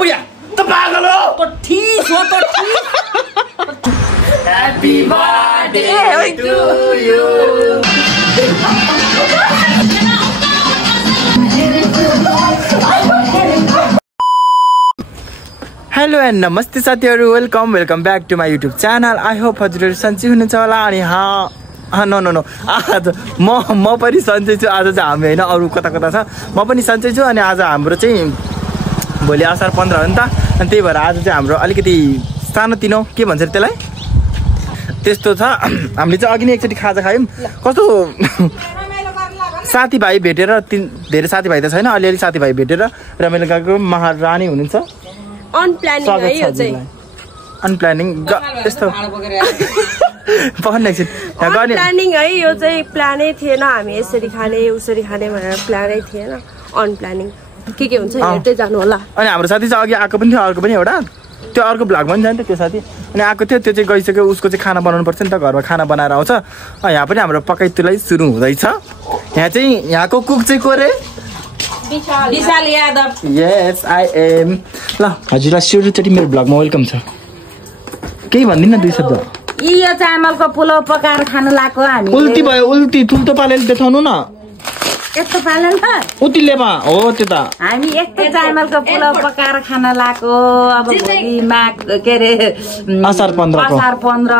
बुया त पागल हो तो ठीक हो तो ठीक Happy birthday to you hello and नमस्ते साथीहरु welcome back to my YouTube channel I hope हजुरहरु सन्चै हुनुहुन्छ होला अनि नो आज म पनि सन्चै छु आज चाहिँ हामी हैन अरु कता छ म पनि सन्चै छु अनि आज हाम्रो चाहिँ भोलि असार 15 हो नि त अनि त्यही भएर आज चाहिँ हाम्रो अलिकति सानो तिनो के भन्छ त्यसलाई त्यस्तो छ हामीले चाहिँ अघि नै एकचोटी खाजा खायौं कस्तो साथीभाइ भेटेर धेरै साथीभाइ त छैन अलिअलि साथीभाइ भेटेर रमाइलो गएको महारानी हुनुहुन्छ अनप्लानिङ यस्तो प्लानिङ है यो चाहिँ प्लानै थिएन हामी यसरी खाने उसरी खाने भनेर प्लानै थिएन अनप्लानिङ के हुन्छ हेर्दै जानु होला अनि हाम्रो साथी चाहिँ अघि आएको पनि थियो अर्को पनि एउटा त्यो अर्को भ्लगमा पनि जान्छ त्यो साथी अनि आएको थियो त्यो चाहिँ गइसक्यो उसको चाहिँ खाना बनाउनु पर्छ नि त घरमा खाना बनाएर आउँछ यहाँ पनि हाम्रो पकाइ तुलाइ सुरु हुँदैछ यहाँ चाहिँ यहाँको कुक चाहिँ को रे विशाल यादव यस आई एम ल हजुरलाई सुरुचोटि मेरो भ्लगमा वेलकम छ केही भन्दिन दुई शब्द यो चामलको पुलाउ पकाएर खान लाग्यो हामी उल्टी भयो उल्टी तुल्तो पालेर देखाउनु न यस्तो पालन त उतिलेमा हो त्यो त हामी यस्तो चामलको पुलाउ पकाएर खान लाग्यो अब भोलि माघ के रे असार 15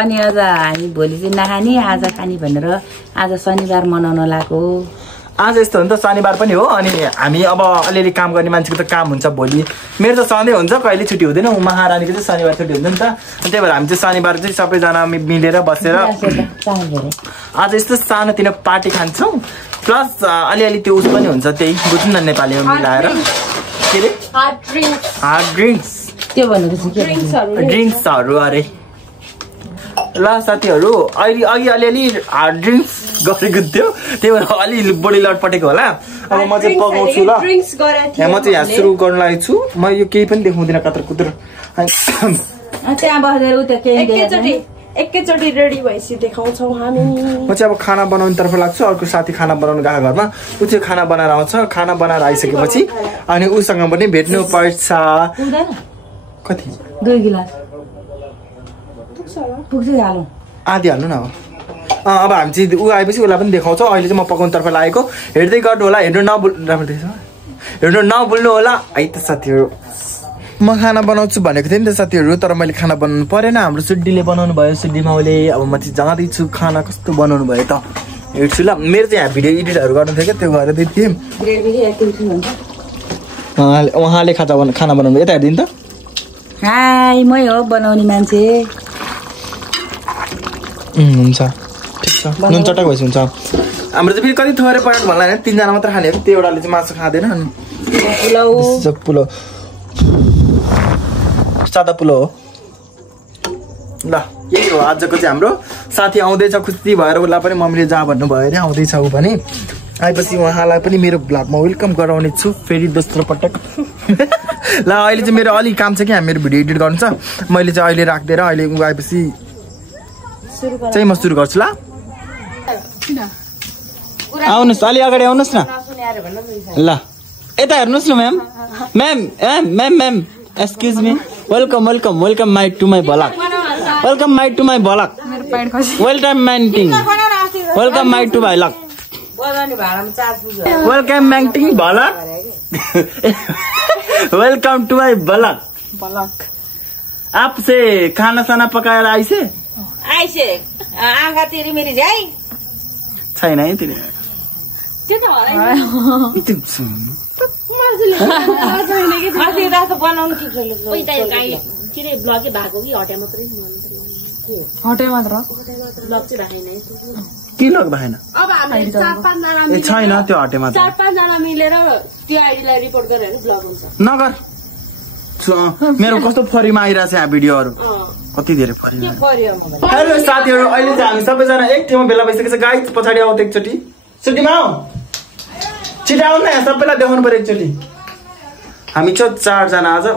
अनि आज हामी भोलि चाहिँ नखाने आज खाने भनेर आज शनिबार मनाउन लाग्यो आज यस्तो हो नि त शनिबार पनि हो अनि हामी अब अलिअलि काम गर्ने मान्छेको त काम हुन्छ भोलि मेरो त सधैँ हुन्छ कहिले छुट्टी हुँदैन महारानीको चाहिँ शनिबार छुट्टी हुन्छ नि त त्यही भएर हामी चाहिँ शनिबार चाहिँ सबैजना मिलेर बसेर आज यस्तो सानोतिनो पार्टी खान्छौँ प्लस अलिअलि त्यो उस पनि हुन्छ त्यही बुझ्नु न नेपालीमा मिलाएर के रे हार्ड ड्रिङ्क्स त्यो भनेको ड्रिङ्क्सहरू अरे ल साथीहरू अघि अलिअलि हार्ड ड्रिङ्क्स गरेको थियो त्यही भएर अलि बढी लटपटेको होला अब म चाहिँ पकाउँछु ल यहाँ म चाहिँ यहाँ सुरु गर्न लागेको छु म यो केही पनि देखाउँदिनँ कत्र कुत्र एकैचोटि रेडी भएपछि देखाउँछौ हामी म चाहिँ अब खाना बनाउने तर्फ लाग्छु अर्को साथी खाना बनाउनु गएको घरमा ऊ चाहिँ खाना बनाएर आउँछ खाना बनाएर आइसकेपछि अनि उसँग पनि भेट्नु पर्छ कति 2 गिलास आधी हाल्नु न अब हामी चाहिँ ऊ आएपछि उसलाई पनि देखाउँछौँ अहिले चाहिँ म पकाउनु तर्फ लागेको हेर्दै गर्नु होला हेर्नु नभुल्नु होला है त साथीहरू म खाना बनाउँछु भनेको थिएँ नि त साथीहरू तर मैले खाना बनाउनु परेन हाम्रो सुड्डीले बनाउनु भयो सुड्डी माउले अब म चाहिँ जाँदैछु खाना कस्तो बनाउनु भयो त हेर्छु ल मेरो चाहिँ यहाँ भिडियो एडिटहरू गर्नु थियो क्या त्यो गरेर थिएँ उहाँले खाना बनाउनु यता हेरिदिनु त हाई मै हो बनाउने मान्छे हुन्छ ठिक छ नुन चटक भएपछि हुन्छ हाम्रो चाहिँ फेरि कति थोरै पकाएको भन्ला होइन 3 जना मात्र खाने हो त्यो एउटाले चाहिँ मासु खाँदैन अनि पुलाउ सादा पुलाउ हो ल यही हो आजको चाहिँ हाम्रो साथी आउँदैछ खुसी भएर उसलाई पनि मम्मीले जा भन्नुभयो अरे आउँदैछ ऊ पनि आएपछि उहाँलाई पनि मेरो भ्लगमा वेलकम गराउने छु फेरि दोस्रो पटक ल अहिले चाहिँ मेरो अलिक काम छ कि मेरो भिडियो एडिट गर्नु छ मैले चाहिँ अहिले राखिदिएर अहिले ऊ आएपछि चाहिँ म सुरु गर्छु ल आउनुहोस् अलि अगाडि आउनुहोस् न ल यता हेर्नुहोस् न ma'am excuse me welcome to my vlog welcome to my vlog welcome to my vlog आपसे खाना साना पकाएर आइसे आँखा तेरी मेरी जाई छैन है तिनी के लग भएन छैन त्यो हटेमा 4-5 जना मिलेर त्यो आइडीलाई रिपोर्ट गरेर ब्लग हुन्छ नगर मेरो कस्तो फरीमा आइरहेछ यहाँ भिडियोहरू कति धेरै फरीमा हेलो साथीहरू अहिले चाहिँ हामी सबैजना एक टिममा भेला भइसकेको छ गाइस पछाडि आउँदै एकचोटि सुटिमा आऊ छिटो आउनु न यहाँ सबैलाई देखाउनु पर्यो एकचोटि हामी छ 4 जना आज 1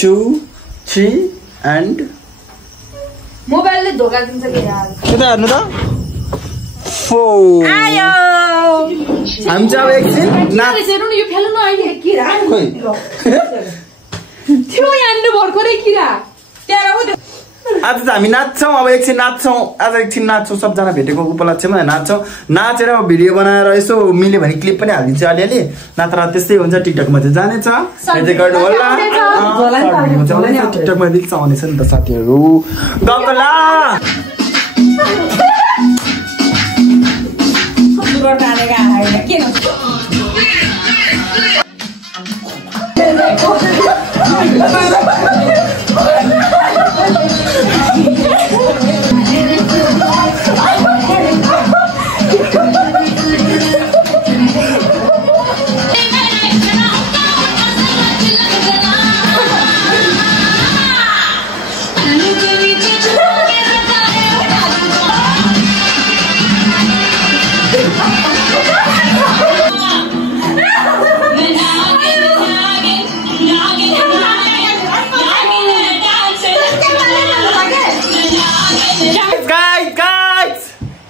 2 3 एन्ड मोबाइलले धोका दिन्छ के यार यता हेर्नु त आयो हामी चाहिँ अब एकछिन नाच हेर्नु यो फेल्नु न अहिले किरा खोइ त्यो यान्नु भर्खरै किरा त्यहाँ हो त्यो आज चाहिँ हामी नाच्छौँ अब एकछिन नाच्छौँ आज एकछिन नाच्छौँ सबजना भेटेको उपलक्ष्यमा नाच्छौँ नाचेर भिडियो बनाएर यसो मिल्यो भने क्लिप पनि हालिदिन्छु अलिअलि नत्र त्यस्तै हुन्छ टिकटकमा चाहिँ जानेछ हेर्दै गर्नु होला टिकटकमा रिल्स आउनेछ नि त साथीहरू गगला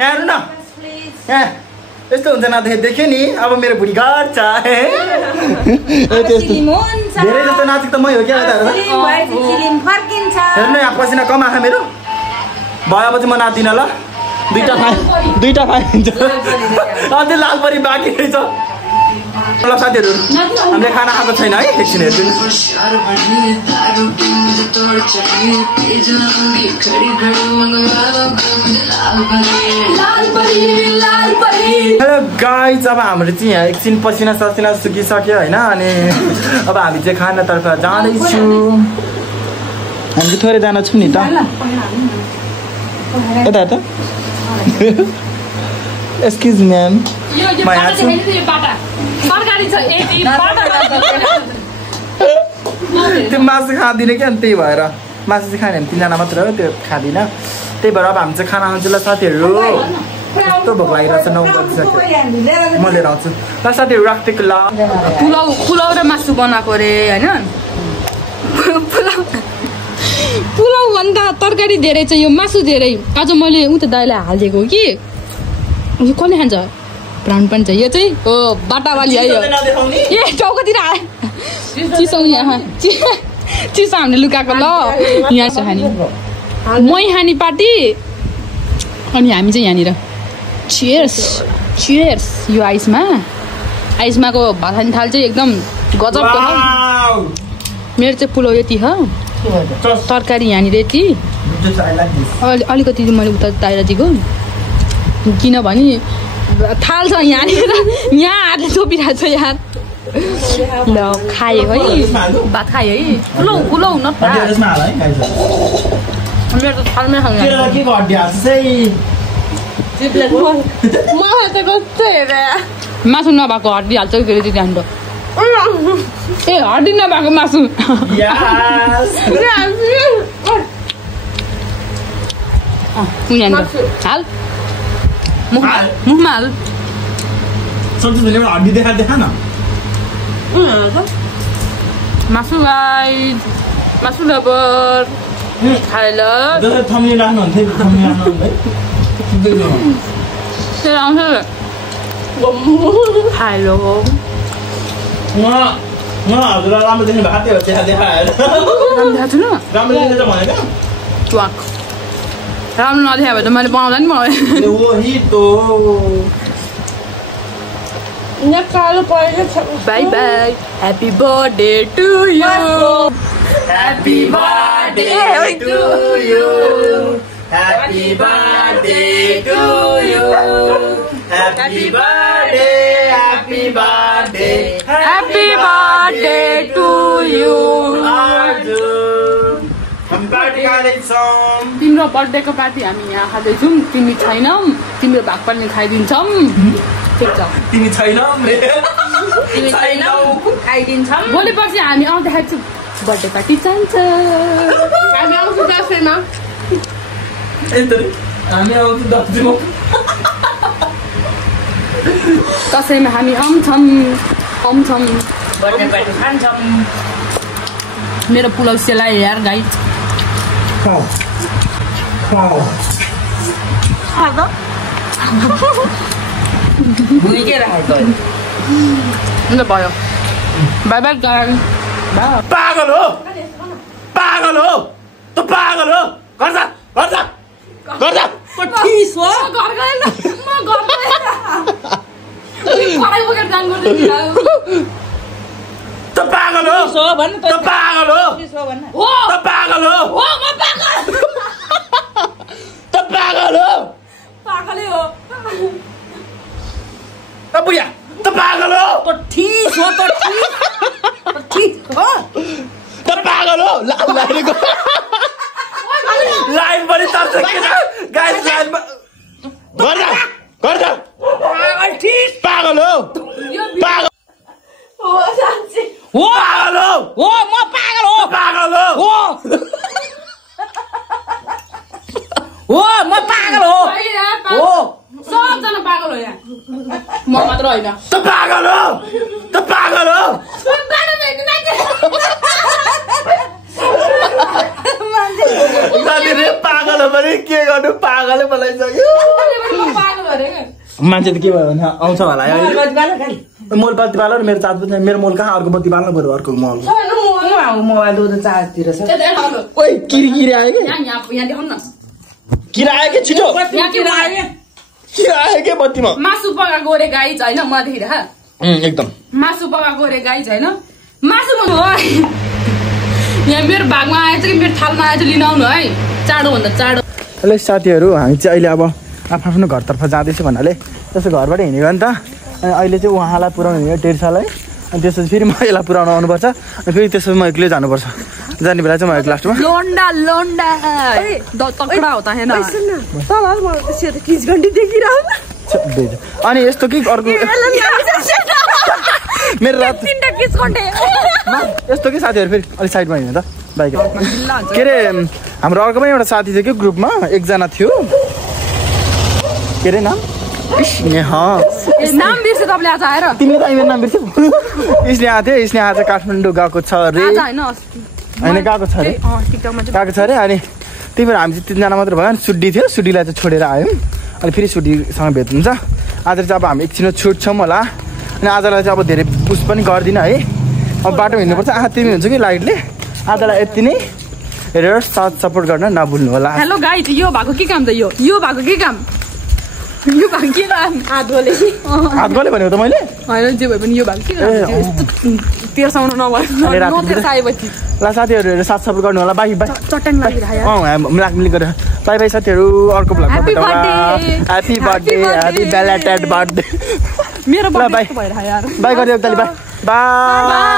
हेर्नु न यस्तो हुन्छ न देख्यो नि अब मेरो बुढी गर्छ धेरै जस्तो नाचेको त मै हो क्या हेर्नु यहाँ पसिना कम आँखा मेरो भएपछि म नाच्दिनँ ल दुईटा खाइन्छ अझै लाल परी बाँकी रहेछ ल साथीहरू हामीले खाना खाएको छैन है एकछिन हेर्छु हेलो गाइज अब हाम्रो चाहिँ यहाँ एकछिन पसिना ससिना सुकिसक्यो होइन अनि अब हामी चाहिँ खानातर्फ जाँदैछु हामी थोरै जान छौँ नि त यता यता एक्सक्युज म्याम म यहाँ छु त्यो मासु खाँदिनँ क्या अनि त्यही भएर मासु चाहिँ खाने 3जना मात्र हो त्यो खाँदिनँ त्यही भएर अब हामी चाहिँ खाना खान्छु ल साथीहरू कस्तो भोक लागिरहेको छ 9 बजिसक्यो म लिएर आउँछु ल साथीहरू राख्दिएको ल पुलाउ र मासु बनाएको अरे होइन पुलाउ भन्दा तरकारी धेरै छ यो मासु धेरै आज मैले उता दाइलाई हालिदिएको कि यो कसले खान्छ ब्राउन पनि छ यो चाहिँ हो बाटावाली है यो ए चौकतिर आयो चिसो यहाँ चिसो हामीले लुकाएको ल यहाँ छ खाने मै खाने पार्टी अनि हामी चाहिँ यहाँनिर चियर्स चियर्स यो आइसमाको भात खाने थाल चाहिँ एकदम गजबको हो मेरो चाहिँ पुलाउ यति हो तरकारी यहाँनिर यति अलिकति मैले उता दाइराजीको किनभने थाल छ यहाँनिर यहाँ हातले छोपिरहेको छ यार ल खायो है भात खायो है पुलाउ न मेरो त थालमै खानु मासु नभएको हड्डी हाल्छ कि त्यति हाम्रो ए हड्डी नभएको मासु हाल मुखमा हाल हड्डी देखा न मासु गाइस मासु लबर खाइल खाइलो राम्रो देख्ने भएको थियो राम्रो नदेखा भए त मैले बनाउँदा नि bye bye happy birthday to you Happy birthday to you. Happy birthday to you. Happy birthday, happy birthday, happy birthday to you. हामी पार्टी खाँदैछौँ तिम्रो बर्थडेको पार्टी हामी यहाँ खाँदैछौँ तिमी छैनौ तिम्रो भाग पनि खाइदिन्छौँ ठिक छ तिमी छैनौ खाइदिन्छौँ भोलि पर्सि हामी आउँदाखेरि चाहिँ बर्थडे पार्टी चाहिन्छ हामी आउँछु दसैँमा हामी आउँछु दसैँमा हामी आउँछौँ बर्थडे पार्टी खान्छौँ मेरो पुलाउ सेलायो यार गाइस भुइँकै राखेको अन्त भयो बाई बाई गाडी पागल हो पागल हो त पागल हो गर्छ गर्छ गर्छ ठिस हो घर गएन म घर गएन पढाइ बोकेर जानु पर्दैन त पागल हो ठिस हो भन्नु त पागल हो ठिस हो भन्नु हो त पागल हो हो म पागल त पागल हो पागलै हो त बुढिया त पागल हो त ठिस हो त ठिस हो त पागल हो लाइन पनि तर्छ किन गाइस लाइनमा गर्छ गर्छ पागल ठिस पागल हो पागल हो साँच्चै हो पागल हो हो म पागल हो पागल हो हो हो म पागल हो हो सबजना पागल हो यहाँ म मात्र होइन त पागल हो त पागल हो साथी पागल हो भने के गर्नु पागलै बनाइसक्यो पागल अरे मान्छे त के भयो भने आउँछ होला मोल बत्ती बाल्नु मेरो चार्ज मेरो मोल कहाँ अर्को बत्ती बाल्नु पऱ्यो अर्को मल मोबाइल दुध चार्जतिर छ ओइ किरी आयो कि यहाँ देखाउनु न किरा आयो कि छिटो यहाँ के भयो किरा आयो कि बत्तीमा मासु पकाएको रे गाई छैन म देखेर एकदम मासु पकाएको रे गाई छैन मासु हो यहाँ मेरो भागमा आएछ कि मेरो थालमा आएछ लिन आउनु है चाँडोभन्दा चाँडो हेलो साथीहरू हामी चाहिँ अहिले अब आफ्नो घरतर्फ जाँदैछु भन्नाले त्यसो घरबाट हिँडेको नि त अनि अहिले चाहिँ उहाँलाई पुऱ्याउनु हिँड्यो टेर्सालाई अनि त्यसपछि फेरि म यसलाई पुऱ्याउनु आउनुपर्छ अनि फेरि त्यसपछि म एक्लै जानुपर्छ जाने बेला चाहिँ म एक लास्टमा लोन्डा लोन्डा तकडा हो त हैन सुन न तल म त्यसो त किचगण्डी देखिरहँ अनि यस्तो कि अर्को मेरो रात तीनटा किचगण्डे यस्तो कि साथीहरू फेरि अलिक साइडमा हिँड्नु त बाइक के अरे हाम्रो अर्को पनि एउटा साथी थियो कि ग्रुपमा एकजना थियो के अरे नाम नाम बिर्से तपाईँले आज आएर तिमीले त मेरो नाम बिर्स्यौ इसले आएको थियो इसले आज काठमाडौँ गएको छ अरे होइन गएको छ अरे गएको छ अरे अनि त्यही भएर हामी चाहिँ तिनजना मात्र भयो सुड्डी थियो सुड्डीलाई चाहिँ छोडेर आयौँ अनि फेरि सुड्डीसँग भेट हुन्छ आज चाहिँ अब हामी एकछिन छुट्छौँ होला अनि आजलाई चाहिँ अब धेरै पुस पनि गर्दिनँ है अब बाटो हिँड्नुपर्छ तिमी हुन्छ कि लाइटले आजलाई यति नै हेरेर साथ सपोर्ट गर्न नभुल्नु होला हेलो गाइज यो भएको के काम त यो भएको के काम यो भएको के काम हात गले भनेको त मैले होइन जे भए पनि यो भएको के तेर्साउनु नभए ल साथीहरू हेरेर साथ सपोर्ट गर्नु होला बाई बाई चट्टाङ लागिरहेको मिलाक गरेर बाई बाई साथीहरू अर्को ब्लगमा ह्याप्पी बर्थडे ह्याप्पी बेलाटेड बर्थडे मेरो बाई भइरहेको यार बाई गरिदियो एकताली बाई बाई